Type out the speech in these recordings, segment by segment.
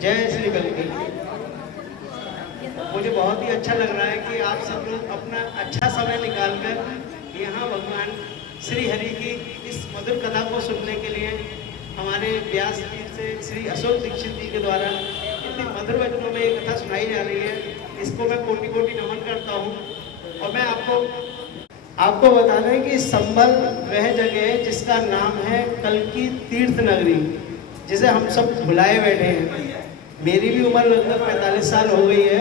जय श्री कल्की। मुझे बहुत ही अच्छा लग रहा है कि आप सब लोग अपना अच्छा समय निकालकर यहाँ भगवान श्री हरि की इस मधुर कथा को सुनने के लिए हमारे व्यास जी से श्री अशोक दीक्षित जी के द्वारा इतनी मधुर वचनों में ये कथा सुनाई जा रही है, इसको मैं कोटि कोटि नमन करता हूँ। और मैं आपको बता दें कि संभल वह जगह है जिसका नाम है कल्की तीर्थ नगरी, जिसे हम सब भुलाए बैठे हैं। मेरी भी उम्र लगभग 45 साल हो गई है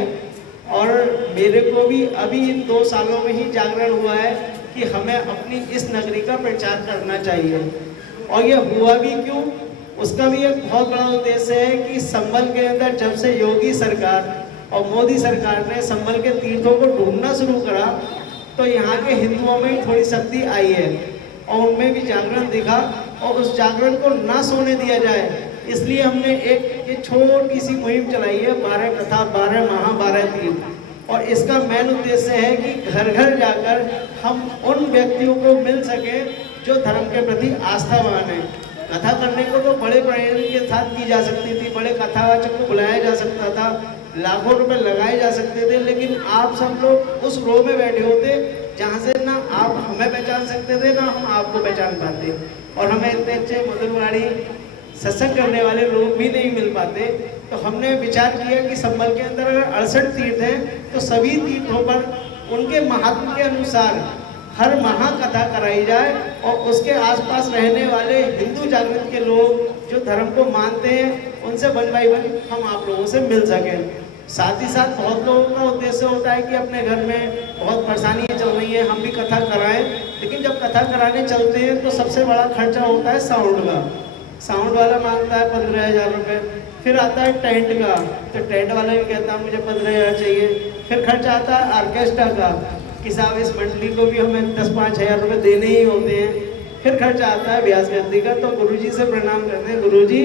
और मेरे को भी अभी इन 2 सालों में ही जागरण हुआ है कि हमें अपनी इस नगरी का प्रचार करना चाहिए। और ये हुआ भी क्यों, उसका भी एक बहुत बड़ा उद्देश्य है कि संभल के अंदर जब से योगी सरकार और मोदी सरकार ने संभल के तीर्थों को ढूंढना शुरू करा तो यहाँ के हिंदुओं में थोड़ी शक्ति आई है और उनमें भी जागरण दिखा। और उस जागरण को ना सोने दिया जाए इसलिए हमने एक छोटी सी मुहिम चलाई है, 12 कथा 12 महा 12 तीर्थ। और इसका मेन उद्देश्य है कि घर घर जाकर हम उन व्यक्तियों को मिल सके जो धर्म के प्रति आस्थावान है। कथा करने को तो बड़े प्रयास के साथ की जा सकती थी, बड़े कथावाचक को बुलाया जा सकता था, लाखों रुपए लगाए जा सकते थे, लेकिन आप सब लोग उस रो में बैठे होते जहाँ से ना आप हमें पहचान सकते थे ना हम आपको पहचान पाते। और हमें इतने अच्छे मधुरवाणी सत्संग करने वाले लोग भी नहीं मिल पाते। तो हमने विचार किया कि संभल के अंदर अगर 68 तीर्थ हैं तो सभी तीर्थों पर उनके महात्म के अनुसार हर महा कथा कराई जाए और उसके आसपास रहने वाले हिंदू जागृत के लोग जो धर्म को मानते हैं उनसे 1 बाय 1 हम आप लोगों से मिल सकें। साथ ही साथ बहुत लोगों का उद्देश्य होता है कि अपने घर में बहुत परेशानियाँ चल रही हैं, हम भी कथा कराएं। लेकिन जब कथा कराने चलते हैं तो सबसे बड़ा खर्चा होता है साउंड का। साउंड वाला मांगता है 15,000 रुपये। फिर आता है टेंट का, तो टेंट वाला भी कहता है मुझे 15,000 चाहिए। फिर खर्चा आता है ऑर्केस्ट्रा का कि साहब इस मंडली को भी हमें 10-5 हज़ार रुपये देने ही होते हैं। फिर खर्चा आता है व्यास गद्दी का। तो गुरुजी से प्रणाम करते हैं, गुरुजी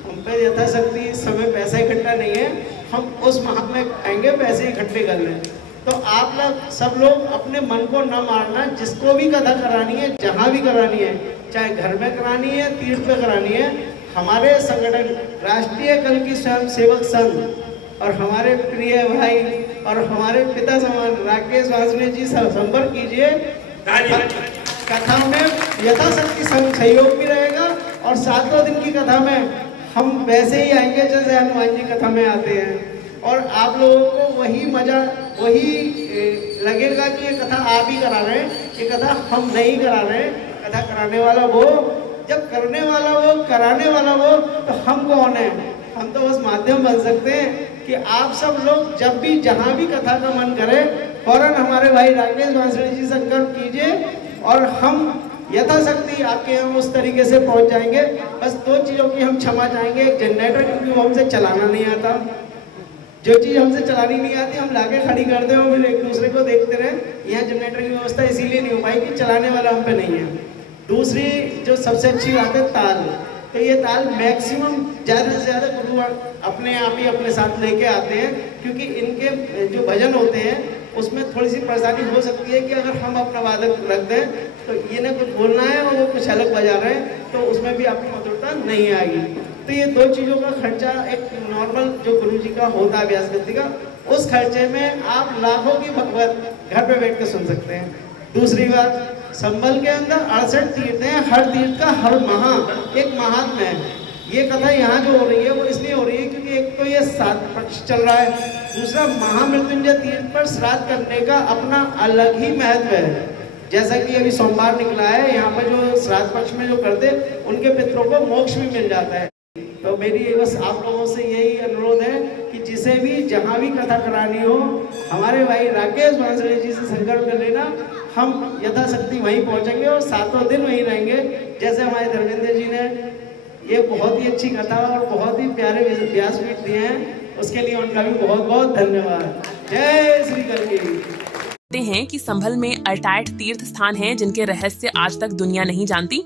हम पे यथाशक्ति इस समय पैसा इकट्ठा नहीं है, हम उस माह में आएंगे पैसे इकट्ठे कर लें। तो आप लोग सब लोग अपने मन को न मारना, जिसको भी कथा करानी है जहाँ भी करानी है, चाहे घर में करानी है तीर्थ पे करानी है, हमारे संगठन राष्ट्रीय कल्की स्वयं सेवक संघ और हमारे प्रिय भाई और हमारे पिता समान राकेश वासने जी से संपर्क कीजिए। कथा में यथाशक्ति सहयोग भी रहेगा और 7 दिन की कथा में हम वैसे ही आएंगे जैसे हनुमान जी कथा में आते हैं। और आप लोगों को वही मजा वही लगेगा कि ये कथा आप ही करा रहे हैं, ये कथा हम नहीं करा रहे हैं। कथा कराने वाला वो, जब करने वाला वो, कराने वाला वो, तो हम कौन है? हम तो बस माध्यम बन सकते हैं कि आप सब लोग जब भी जहाँ भी कथा का मन करे फौरन हमारे भाई राकेश वासणी जी से संपर्क कीजिए और हम यथाशक्ति आपके यहाँ उस तरीके से पहुँच जाएंगे। बस 2 चीज़ों की हम क्षमा चाहेंगे। एक जनरेटर, क्योंकि वो हमसे चलाना नहीं आता, जो चीज़ हमसे चलानी नहीं आती हम लाके खड़ी कर दें और फिर एक दूसरे को देखते रहें। यहाँ जनरेटर की व्यवस्था इसीलिए नहीं हो पाई कि चलाने वाला हम पे नहीं है। दूसरी जो सबसे अच्छी बात है ताल। तो ये ताल मैक्सिमम ज़्यादा से ज़्यादा गुरु अपने आप ही अपने साथ लेके आते हैं, क्योंकि इनके जो भजन होते हैं उसमें थोड़ी सी परेशानी हो सकती है कि अगर हम अपना वादक रख दें तो ये ना कुछ बोलना है और वो कुछ अलग बजा रहे हैं, तो उसमें भी आपकी मधुरता नहीं आएगी। तो ये 2 चीज़ों का खर्चा एक नॉर्मल जो गुरुजी का होता है व्यास गद्दी का, उस खर्चे में आप लाखों की भगवत घर पे बैठ के सुन सकते हैं। दूसरी बात, संभल के अंदर 68 तीर्थ हैं, हर तीर्थ का हर महा एक महात्म है। ये कथा यहाँ जो हो रही है वो इसलिए हो रही है क्योंकि एक तो ये 7 पक्ष चल रहा है, दूसरा महामृत्युंजय तीर्थ पर श्राद्ध करने का अपना अलग ही महत्व है। जैसा कि अभी सोमवार निकला है, यहाँ पर जो श्राद्ध पक्ष में जो करते उनके पितरों को मोक्ष भी मिल जाता है। तो मेरी बस आप लोगों से यही अनुरोध है कि जिसे भी जहाँ भी कथा करानी हो हमारे भाई राकेश वासणी जी से संपर्क कर लेना। हम यथाशक्ति वहीं पहुँचेंगे और 7 दिन वहीं रहेंगे। जैसे हमारे धर्मेंद्र जी ने ये बहुत ही अच्छी कथा और बहुत ही प्यारे व्यासपीठ दिए हैं, उसके लिए उनका भी बहुत बहुत धन्यवाद। जय श्री कल्की। हैं कि संभल में 68 तीर्थ स्थान हैं जिनके रहस्य आज तक दुनिया नहीं जानती।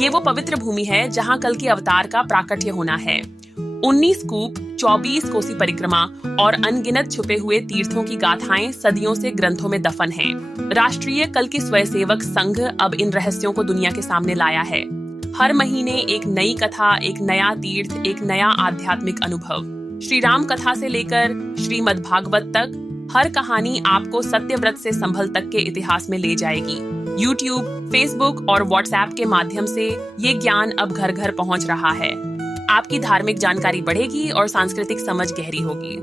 ये वो पवित्र भूमि है जहां कल के अवतार का प्राकट्य होना है। 19 कूप, 24 कोसी परिक्रमा और अनगिनत छुपे हुए तीर्थों की गाथाएं सदियों से ग्रंथों में दफन हैं। राष्ट्रीय कल की स्वयंसेवक संघ अब इन रहस्यों को दुनिया के सामने लाया है। हर महीने एक नई कथा, एक नया तीर्थ, एक नया आध्यात्मिक अनुभव। श्री राम कथा से लेकर श्रीमद् भागवत तक हर कहानी आपको सत्यव्रत से संभल तक के इतिहास में ले जाएगी। YouTube, Facebook और WhatsApp के माध्यम से ये ज्ञान अब घर घर पहुंच रहा है। आपकी धार्मिक जानकारी बढ़ेगी और सांस्कृतिक समझ गहरी होगी।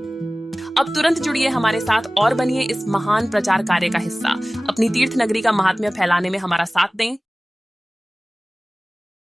अब तुरंत जुड़िए हमारे साथ और बनिए इस महान प्रचार कार्य का हिस्सा। अपनी तीर्थ नगरी का महात्म्य फैलाने में हमारा साथ दें।